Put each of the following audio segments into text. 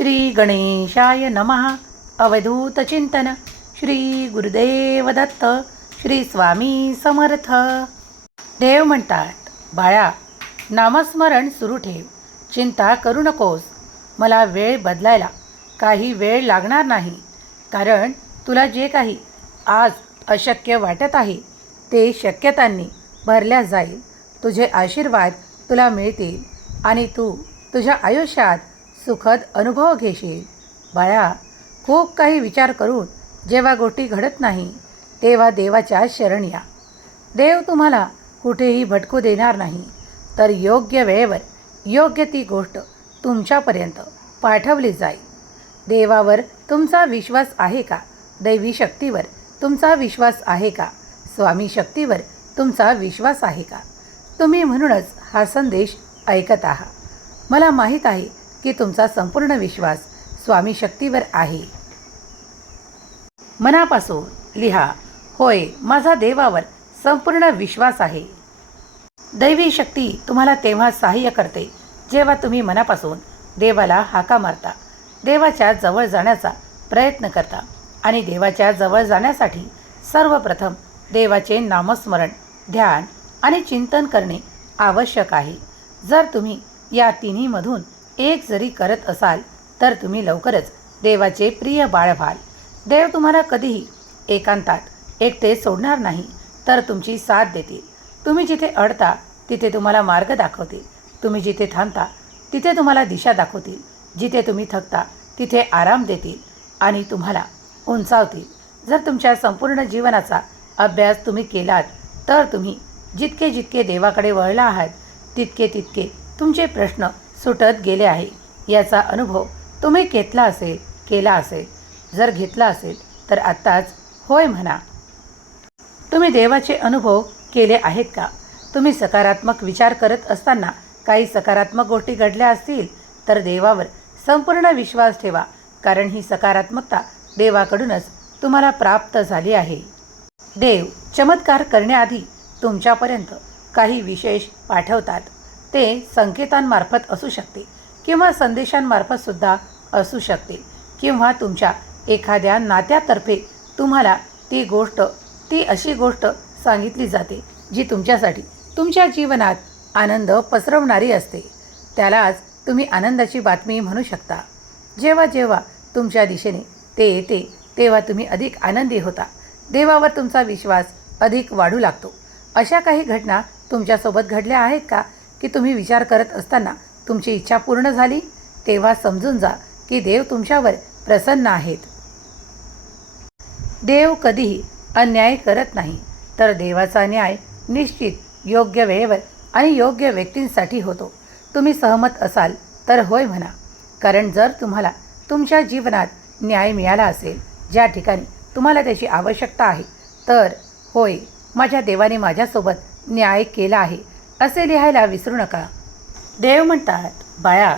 श्री गणेशाय नमः अवधूतचिंतन श्री गुरुदेव दत्त श्री स्वामी समर्थ. देव म्हणतात बाळा नामस्मरण सुरू ठेव. चिंता करू नकोस. मला वेळ बदलायला काही वेळ लागणार नाही. कारण तुला जे काही आज अशक्य वाटत आहे ते शक्यतांनी भरल्या जाईल. तुझे आशीर्वाद तुला मिळतील आणि तू तुझ्या आयुष्यात सुखद अनुभव घेशील. बाळा खूप काही विचार करून जेव्हा गोष्टी घडत नाही तेव्हा देवाच्या शरण या. देव तुम्हाला कुठेही भटकू देणार नाही तर योग्य वेळेवर योग्य ती गोष्ट तुमच्यापर्यंत पाठवली जाईल. देवावर तुमचा विश्वास आहे का? दैवी शक्तीवर तुमचा विश्वास आहे का? स्वामी शक्तीवर तुमचा विश्वास आहे का? तुम्ही म्हणूनच हा संदेश ऐकत आहात. मला माहीत आहे की तुमचा संपूर्ण विश्वास स्वामी शक्तीवर आहे. मनापासून लिहा होय माझा देवावर संपूर्ण विश्वास आहे. दैवी शक्ती तुम्हाला तेव्हा सहाय्य करते जेव्हा तुम्ही मनापासून देवाला हाका मारता देवाच्या जवळ जाण्याचा प्रयत्न करता आणि देवाच्या जवळ जाण्यासाठी सर्वप्रथम देवाचे नामस्मरण ध्यान आणि चिंतन करणे आवश्यक आहे. जर तुम्ही या तिन्हीमधून एक जरी करत असाल तर तुम्ही लवकरच देवाचे प्रिय बाळ व्हाल. देव तुम्हाला कधीही एकांतात एकटे सोडणार नाही तर तुमची साथ देतील. तुम्ही जिथे अडता तिथे तुम्हाला मार्ग दाखवतील. तुम्ही जिथे थांबता तिथे तुम्हाला दिशा दाखवतील. जिथे तुम्ही थकता तिथे आराम देतील आणि तुम्हाला उंचावतील. जर तुमच्या संपूर्ण जीवनाचा अभ्यास तुम्ही केलात तर तुम्ही जितके जितके देवाकडे वळला आहात तितके तितके तुमचे प्रश्न सुटत गेले आहे. याचा अनुभव तुम्ही घेतला असेल केला असेल. जर घेतला असेल तर आत्ताच होय म्हणा. तुम्ही देवाचे अनुभव केले आहेत का? तुम्ही सकारात्मक विचार करत असताना काही सकारात्मक गोष्टी घडल्या असतील तर देवावर संपूर्ण विश्वास ठेवा कारण ही सकारात्मकता देवाकडूनच तुम्हाला प्राप्त झाली आहे. देव चमत्कार करण्याआधी तुमच्यापर्यंत काही विशेष पाठवतात. ते संकेतांमार्फत असू शकते किंवा संदेशांमार्फतसुद्धा असू शकते किंवा तुमच्या एखाद्या नात्यातर्फे तुम्हाला ती गोष्ट ती अशी गोष्ट सांगितली जाते जी तुमच्यासाठी तुमच्या जीवनात आनंद पसरवणारी असते. त्यालाच तुम्ही आनंदाची बातमी म्हणू शकता. जेव्हा जेव्हा तुमच्या दिशेने ते येते तेव्हा तुम्ही अधिक आनंदी होता. देवावर तुमचा विश्वास अधिक वाढू लागतो. अशा काही घटना तुमच्यासोबत घडल्या आहेत का? की तुम्ही विचार करत असताना तुमची इच्छा पूर्ण झाली तेव्हा समजून जा की देव तुमच्यावर प्रसन्न आहेत. देव कधीही अन्याय करत नाही तर देवाचा न्याय निश्चित योग्य वेळेवर आणि योग्य व्यक्तींसाठी होतो. तुम्ही सहमत असाल तर होय म्हणा. कारण जर तुम्हाला तुमच्या जीवनात न्याय मिळाला असेल ज्या ठिकाणी तुम्हाला त्याची आवश्यकता आहे तर होय माझ्या देवाने माझ्यासोबत न्याय केला आहे. असे लिहायला विसरू नका. देव म्हणतात बाळा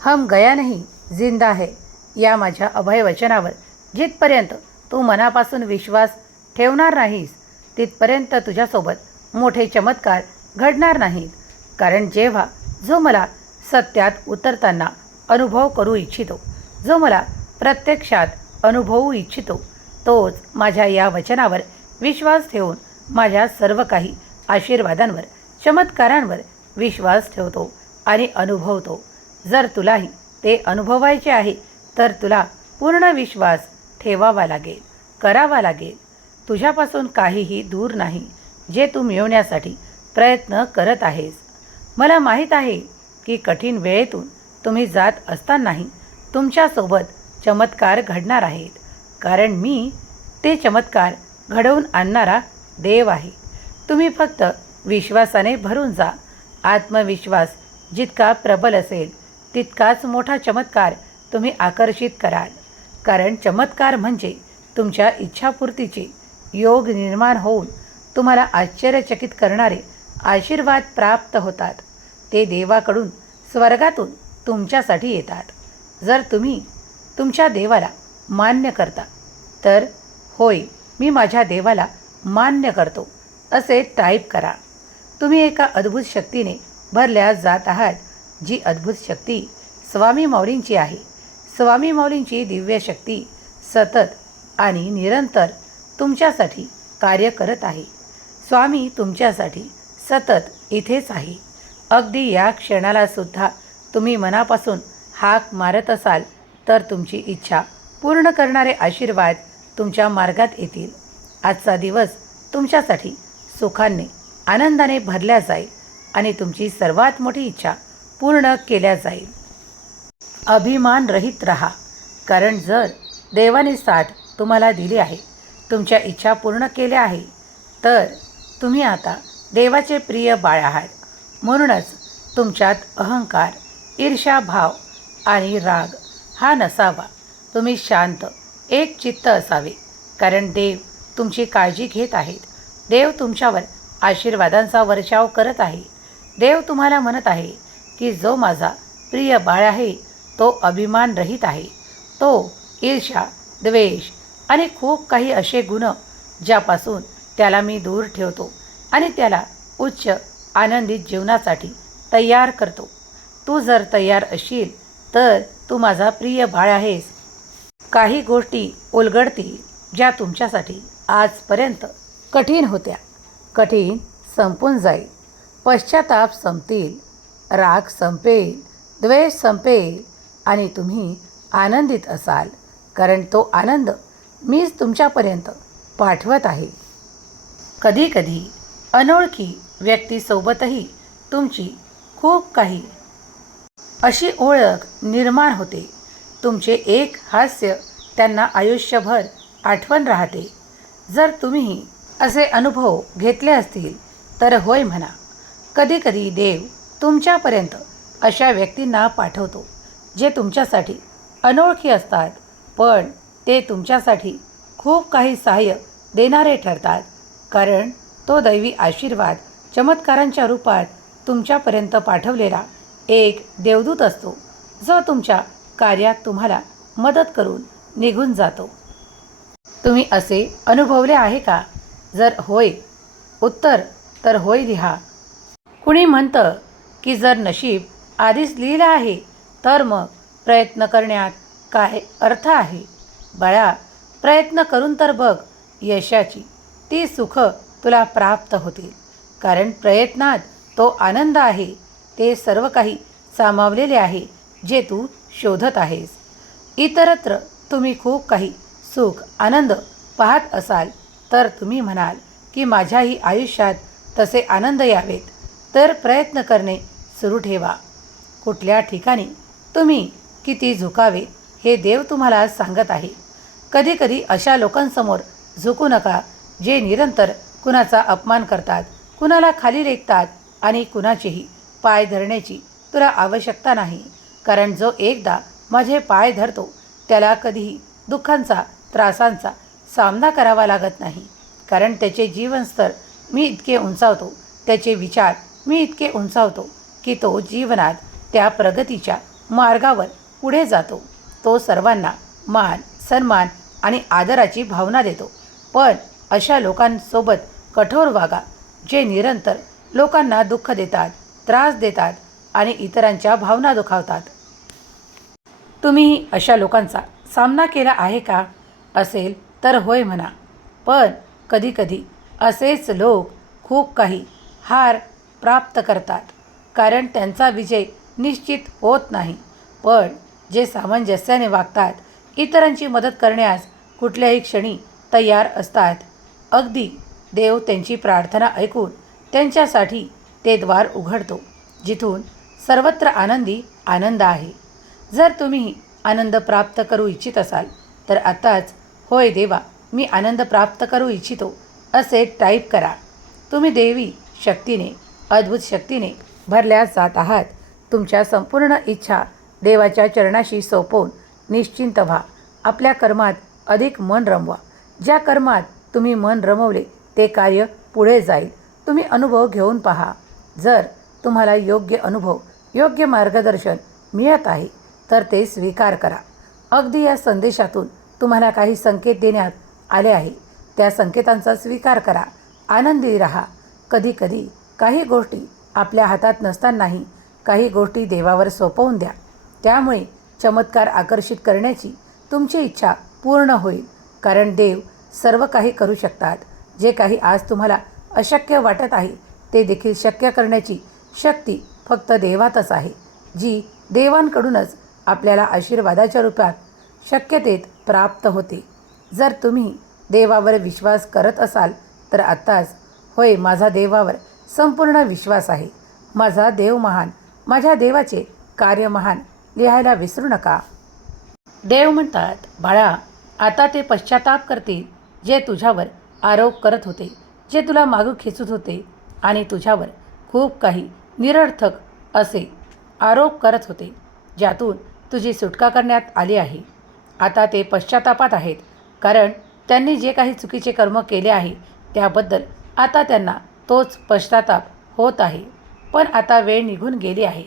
हम गया नाही जिंदा आहे या माझ्या अभय वचनावर जिथपर्यंत तू मनापासून विश्वास ठेवणार नाहीस तिथपर्यंत तुझ्यासोबत मोठे चमत्कार घडणार नाहीत. कारण जेव्हा जो मला सत्यात उतरताना अनुभव करू इच्छितो जो मला प्रत्यक्षात अनुभवू इच्छितो तोच माझ्या या वचनावर विश्वास ठेवून माझ्या सर्व काही आशीर्वादांवर चमत्कारांवर विश्वास ठेवतो आणि अनुभवतो. जर तुलाही ते अनुभवायचे आहे तर तुला पूर्ण विश्वास ठेवावा लागेल करावा लागेल. तुझ्यापासून काहीही दूर नाही जे तू मिळवण्यासाठी प्रयत्न करत आहेस. मला माहीत आहे की कठीण वेळेतून तुम्ही जात असतानाही तुमच्यासोबत चमत्कार घडणार आहेत. कारण मी ते चमत्कार घडवून आणणारा देव आहे. तुम्ही फक्त विश्वासाने भरून जा. आत्मविश्वास जितका प्रबल असेल तितकाच मोठा चमत्कार तुम्ही आकर्षित कराल. कारण चमत्कार म्हणजे तुमच्या इच्छापूर्तीचे योग निर्माण होऊन तुम्हाला आश्चर्यचकित करणारे आशीर्वाद प्राप्त होतात. ते देवाकडून स्वर्गातून तुमच्यासाठी येतात. जर तुम्ही तुमच्या देवाला मान्य करता तर होय मी माझ्या देवाला मान्य करतो असे टाईप करा. तुम्ही एका अद्भुत शक्तीने भरल्या जात आहात जी अद्भुत शक्ती स्वामी माऊलींची आहे. स्वामी माऊलींची दिव्य शक्ती सतत आणि निरंतर तुमच्यासाठी कार्य करत आहे. स्वामी तुमच्यासाठी सतत इथेच आहे. अगदी या क्षणाला सुद्धा तुम्ही मनापासून हाक मारत असाल तर तुमची इच्छा पूर्ण करणारे आशीर्वाद तुमच्या मार्गात येतील. आजचा दिवस तुमच्यासाठी सुखाने आनंदाने भरल्या जाईल आणि तुमची सर्वात मोठी इच्छा पूर्ण केल्या जाईल. अभिमान रहित रहा कारण जर देवाने साथ तुम्हाला दिली आहे तुमच्या इच्छा पूर्ण केल्या आहे तर तुम्ही आता देवाचे प्रिय बाळ आहात. म्हणूनच तुमच्यात अहंकार ईर्ष्या भाव आणि राग हा नसावा. तुम्ही शांत एक चित्त असावे कारण देव तुमची काळजी घेत आहेत. देव तुमच्यावर आशीर्वादांचा वर्षाव करत आहे. देव तुम्हाला म्हणत आहे की जो माझा प्रिय बाळ आहे तो अभिमान रहित आहे. तो ईर्ष्या द्वेष आणि खूप काही असे गुण ज्यापासून त्याला मी दूर ठेवतो आणि त्याला उच्च आनंदित जीवनासाठी तयार करतो. तू जर तयार असशील तर तू माझा प्रिय बाळ आहेस. काही गोष्टी उलगडतील ज्या तुमच्यासाठी आजपर्यंत कठीण होत्या. कठीण संपून जाईल. पश्चाताप संपतील राग संपेल द्वेष संपेल आणि तुम्ही आनंदित असाल. कारण तो आनंद मीच तुमच्यापर्यंत पाठवत आहे. कधीकधी अनोळखी व्यक्तीसोबतही तुमची खूप काही अशी ओळख निर्माण होते. तुमचे एक हास्य त्यांना आयुष्यभर आठवण राहते. जर तुम्ही असे अनुभव घेतले असतील तर होय म्हणा. कधीकधी देव तुमच्यापर्यंत अशा व्यक्तींना पाठवतो जे तुमच्यासाठी अनोळखी असतात पण ते तुमच्यासाठी खूप काही सहाय्य देणारे ठरतात कारण तो दैवी आशीर्वाद चमत्कारांच्या रूपात तुमच्यापर्यंत पाठवलेला एक देवदूत असतो जो तुमच्या कार्यात तुम्हाला मदत करून निघून जातो. तुम्ही असे अनुभवले आहे का? जर होय उत्तर तर होय लिहा. कुणी म्हणतं की जर नशीब आधीच लिहिलं आहे तर मग प्रयत्न करण्यात काय अर्थ आहे? बाळा प्रयत्न करून तर बघ यशाची ती सुख तुला प्राप्त होतील. कारण प्रयत्नात तो आनंद आहे ते सर्व काही सामावलेले आहे जे तू शोधत आहेस. इतरत्र तुम्ही खूप काही सुख आनंद पाहत असाल तर तुम्ही म्हणाल की माझ्याही आयुष्यात तसे आनंद यावेत. तर प्रयत्न करणे सुरू ठेवा. कुठल्या ठिकाणी तुम्ही किती झुकावे हे देव तुम्हाला सांगत आहे. कधीकधी अशा लोकांसमोर झुकू नका जे निरंतर कुणाचा अपमान करतात कुणाला खाली रेखतात आणि कुणाचेही पाय धरण्याची तुला आवश्यकता नाही. कारण जो एकदा माझे पाय धरतो त्याला कधीही दुःखांचा त्रासांचा सामना करावा लागत नाही. कारण त्याचे जीवनस्तर मी इतके उंचावतो. त्याचे विचार मी इतके उंचावतो की तो जीवनात त्या प्रगतीच्या मार्गावर पुढे जातो. तो सर्वांना मान सन्मान आणि आदराची भावना देतो. पण अशा लोकांसोबत कठोर वागा जे निरंतर लोकांना दुःख देतात त्रास देतात आणि इतरांच्या भावना दुखावतात. तुम्ही अशा लोकांचा सामना केला आहे का? असेल तर होय म्हणा. पण कधीकधी असेच लोक खूप काही हार प्राप्त करतात. कारण त्यांचा विजय निश्चित होत नाही. पण जे सामंजस्याने वागतात इतरांची मदत करण्यास कुठल्याही क्षणी तयार असतात. अगदी देव त्यांची प्रार्थना ऐकून त्यांच्यासाठी ते द्वार उघडतो जिथून सर्वत्र आनंदी आनंद आहे. जर तुम्ही आनंद प्राप्त करू इच्छित असाल तर आताच होय देवा मी आनंद प्राप्त करू इच्छितो असे टाईप करा. तुम्ही देवी शक्तीने अद्भुत शक्तीने भरल्या जात आहात. तुमच्या संपूर्ण इच्छा देवाच्या चरणाशी सोपवून निश्चिंत व्हा. आपल्या कर्मात अधिक मन रमवा. ज्या कर्मात तुम्ही मन रमवले ते कार्य पुढे जाईल. तुम्ही अनुभव घेऊन पहा. जर तुम्हाला योग्य अनुभव योग्य मार्गदर्शन मिळत आहे तर ते स्वीकार करा. अगदी या संदेशातून तुम्हाला काही संकेत देण्यात आले आहे त्या संकेतांचा स्वीकार करा. आनंदी राहा. कधीकधी काही गोष्टी आपल्या हातात नसतानाही काही गोष्टी देवावर सोपवून द्या. त्यामुळे चमत्कार आकर्षित करण्याची तुमची इच्छा पूर्ण होईल. कारण देव सर्व काही करू शकतात. जे काही आज तुम्हाला अशक्य वाटत आहे ते देखील शक्य करण्याची शक्ती फक्त देवातच आहे जी देवांकडूनच आपल्याला आशीर्वादाच्या रूपात शक्यतेत प्राप्त होते. जर तुम्ही देवावर विश्वास करत असाल तर आत्ताच होय माझा देवावर संपूर्ण विश्वास आहे. माझा देव महान माझ्या देवाचे कार्य महान लिहायला विसरू नका. देव म्हणतात बाळा आता ते पश्चाताप करतील जे तुझ्यावर आरोप करत होते जे तुला मागं खेचत होते आणि तुझ्यावर खूप काही निरर्थक असे आरोप करत होते ज्यातून तुझी सुटका करण्यात आली आहे. आता ते पश्चातापात आहेत. कारण त्यांनी जे काही चुकीचे कर्म केले आहे त्याबद्दल आता त्यांना तोच पश्चाताप होत आहे. पण आता वेळ निघून गेली आहे.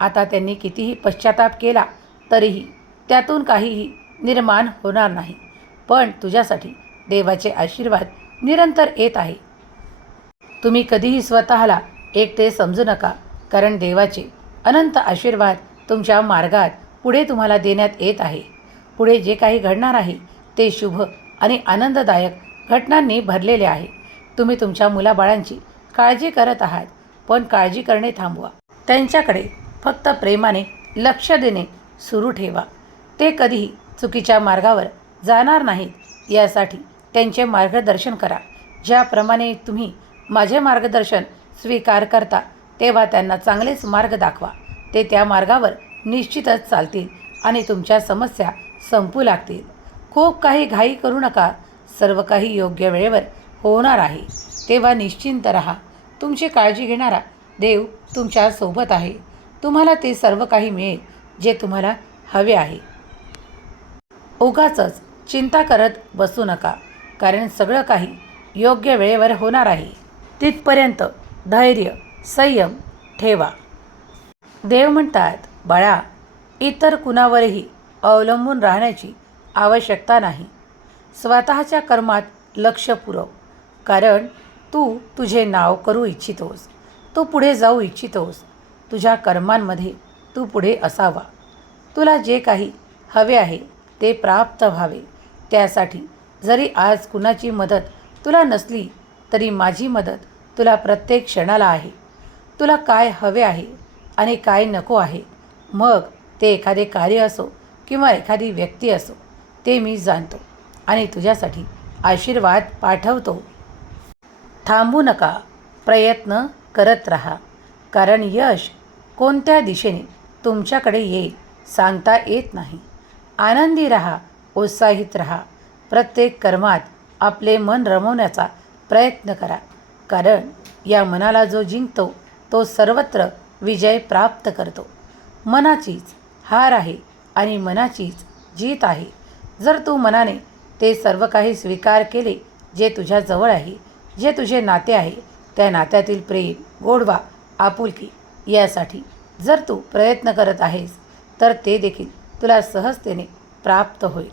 आता त्यांनी कितीही पश्चाताप केला तरीही त्यातून काहीही निर्माण होणार नाही. पण तुझ्यासाठी देवाचे आशीर्वाद निरंतर येत आहे. तुम्ही कधीही स्वतःला एकटे समजू नका कारण देवाचे अनंत आशीर्वाद तुमच्या मार्गात पुढे तुम्हाला देण्यात येत आहे. पुढे जे काही घडणार आहे ते शुभ आणि आनंददायक घटनांनी भरलेले आहे. तुम्ही तुमच्या मुलाबाळांची काळजी करत आहात पण काळजी करणे थांबवा. त्यांच्याकडे फक्त प्रेमाने लक्ष देणे सुरू ठेवा. ते कधीही चुकीच्या मार्गावर जाणार नाहीत यासाठी त्यांचे मार्गदर्शन करा. ज्याप्रमाणे तुम्ही माझे मार्गदर्शन स्वीकार करता तेव्हा त्यांना चांगलेच मार्ग दाखवा. ते त्या मार्गावर निश्चितच चालतील आणि तुमच्या समस्या संपू लागतील. खूप काही घाई करू नका. सर्व काही योग्य वेळेवर होणार आहे. तेव्हा निश्चिंत रहा. तुमची काळजी घेणारा देव तुमच्यासोबत आहे. तुम्हाला ते सर्व काही मिळेल जे तुम्हाला हवे आहे. उगाचच चिंता करत बसू नका. कारण सगळं काही योग्य वेळेवर होणार आहे. तिथपर्यंत धैर्य संयम ठेवा. देव म्हणतात बाळा इतर कुणावरही अवलंबून राहण्याची आवश्यकता नाही. स्वतःच्या कर्मात लक्ष पुरव कारण तू तुझे नाव करू इच्छितोस. तू पुढे जाऊ इच्छितोस. तुझ्या कर्मांमध्ये तू पुढे असावा. तुला जे काही हवे आहे ते प्राप्त व्हावे. त्यासाठी जरी आज कुणाची मदत तुला नसली तरी माझी मदत तुला प्रत्येक क्षणाला आहे. तुला काय हवे आहे आणि काय नको आहे मग ते एखादे कार्य असो किंवा एखादी व्यक्ती असो ते मी जाणतो आणि तुझ्यासाठी आशीर्वाद पाठवतो. थांबू नका प्रयत्न करत राहा कारण यश कोणत्या दिशेने तुमच्याकडे येईल सांगता येत नाही. आनंदी राहा उत्साहित राहा प्रत्येक कर्मात आपले मन रमवण्याचा प्रयत्न करा कारण या मनाला जो जिंकतो तो सर्वत्र विजय प्राप्त करतो. मनाचीच हार आहे आणि मनाचीच जीत आहे. जर तू मनाने ते सर्व काही स्वीकार केले जे तुझ्याजवळ आहे जे तुझे नाते आहे त्या नात्यातील प्रेम गोडवा आपुलकी यासाठी जर तू प्रयत्न करत आहेस तर ते देखील तुला सहजतेने प्राप्त होईल.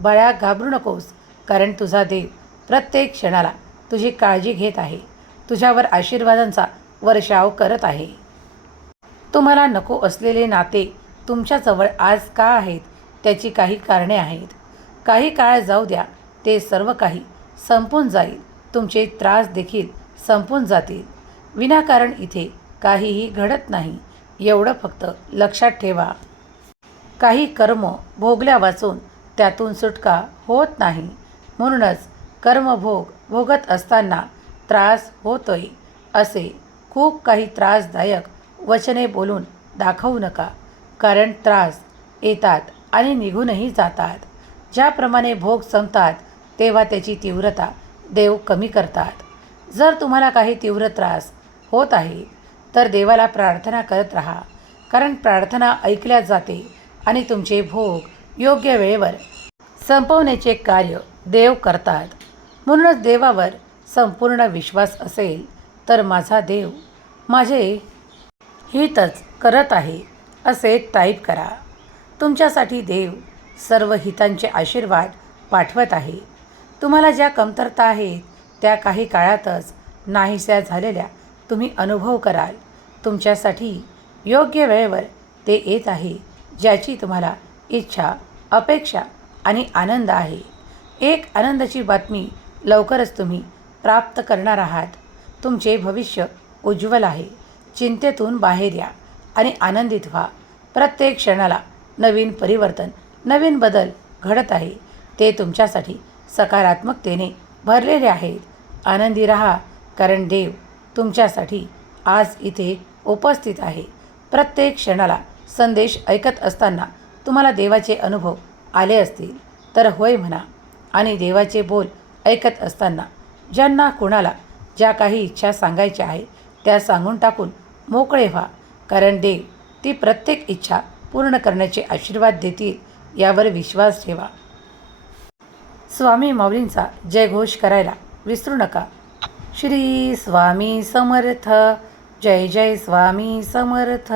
बळ्या घाबरू नकोस कारण तुझा देव प्रत्येक क्षणाला तुझी काळजी घेत आहे. तुझ्यावर आशीर्वादांचा वर्षाव करत आहे. तुम्हाला नको असलेले नाते तुमच्याजवळ आज का आहेत? त्याची काही कारणे आहेत. काही काळ जाऊ द्या ते सर्व काही संपून जाईल. तुमचे त्रास देखील संपून जातील. विनाकारण इथे काहीही घडत नाही. एवढं फक्त लक्षात ठेवा. काही कर्म भोगल्या वाचून त्यातून सुटका होत नाही. म्हणूनच कर्मभोग भोगत असताना त्रास होतोय असे खूप काही त्रासदायक वचने बोलून दाखवू नका. कारण त्रास येतात आणि निघूनही जातात. ज्याप्रमाणे भोग संपतात तेव्हा त्याची तीव्रता देव कमी करतात. जर तुम्हाला काही तीव्र त्रास होत आहे तर देवाला प्रार्थना करत राहा. कारण प्रार्थना ऐकल्या जाते आणि तुमचे भोग योग्य वेळेवर संपवण्याचे कार्य देव करतात. म्हणूनच देवावर संपूर्ण विश्वास असेल तर माझा देव माझे हितच करत आहे. असे टाईप करा. तुमच्यासाठी देव सर्व हितांचे आशीर्वाद पाठवत आहे. तुम्हाला ज्या कमतरता आहेत त्या काही काळातच नाहीशा झालेल्या तुम्ही अनुभव कराल. तुमच्यासाठी योग्य वेळेवर ते येत आहे ज्याची तुम्हाला इच्छा अपेक्षा आणि आनंद आहे. एक आनंदाची बातमी लवकरच तुम्ही प्राप्त करणार आहात. तुमचे भविष्य उज्ज्वल आहे. चिंतेतून बाहेर या. आणि आनंदित व्हा. प्रत्येक क्षणाला नवीन परिवर्तन नवीन बदल घडत आहे. ते तुमच्यासाठी सकारात्मकतेने भरलेले आहेत. आनंदी राहा कारण देव तुमच्यासाठी आज इथे उपस्थित आहे. प्रत्येक क्षणाला संदेश ऐकत असताना तुम्हाला देवाचे अनुभव आले असतील. तर होय म्हणा. आणि देवाचे बोल ऐकत असताना ज्यांना कुणाला ज्या काही इच्छा सांगायच्या आहे त्या सांगून टाकून मोकळे व्हा. कारण देव ती प्रत्येक इच्छा पूर्ण करण्याचे आशीर्वाद देतील यावर विश्वास ठेवा. स्वामी माऊलींचा जयघोष करायला विसरू नका. श्री स्वामी समर्थ जय जय स्वामी समर्थ.